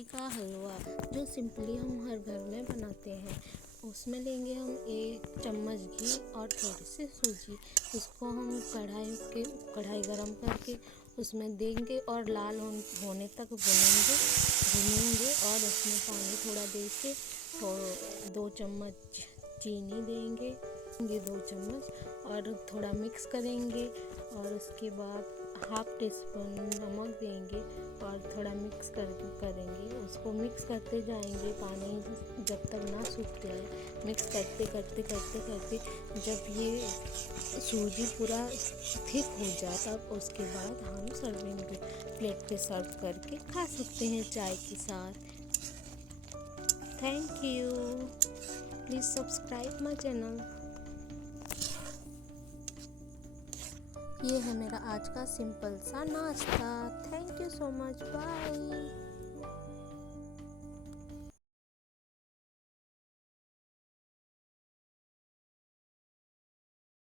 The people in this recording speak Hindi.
सूजी का हलवा जो सिंपली हम हर घर में बनाते हैं। उसमें लेंगे हम 1 चम्मच घी और थोड़ी सी सूजी। उसको हम कढ़ाई गरम करके उसमें देंगे और लाल होने तक भूनेंगे और उसमें पानी थोड़ा दे के और 2 चम्मच चीनी देंगे 2 चम्मच और थोड़ा मिक्स करेंगे और उसके बाद हाफ टी स्पून नमक देंगे और थोड़ा मिक्स करेंगे। उसको मिक्स करते जाएंगे, पानी जब तक ना सूख जाए। मिक्स करते जब ये सूजी पूरा थिक हो जाए तब उसके बाद हम सर्विंग प्लेट पे सर्व करके खा सकते हैं चाय के साथ। Thank you. Please subscribe my channel. ये है मेरा आज का सिंपल सा नाश्ता। Thank you so much. Bye.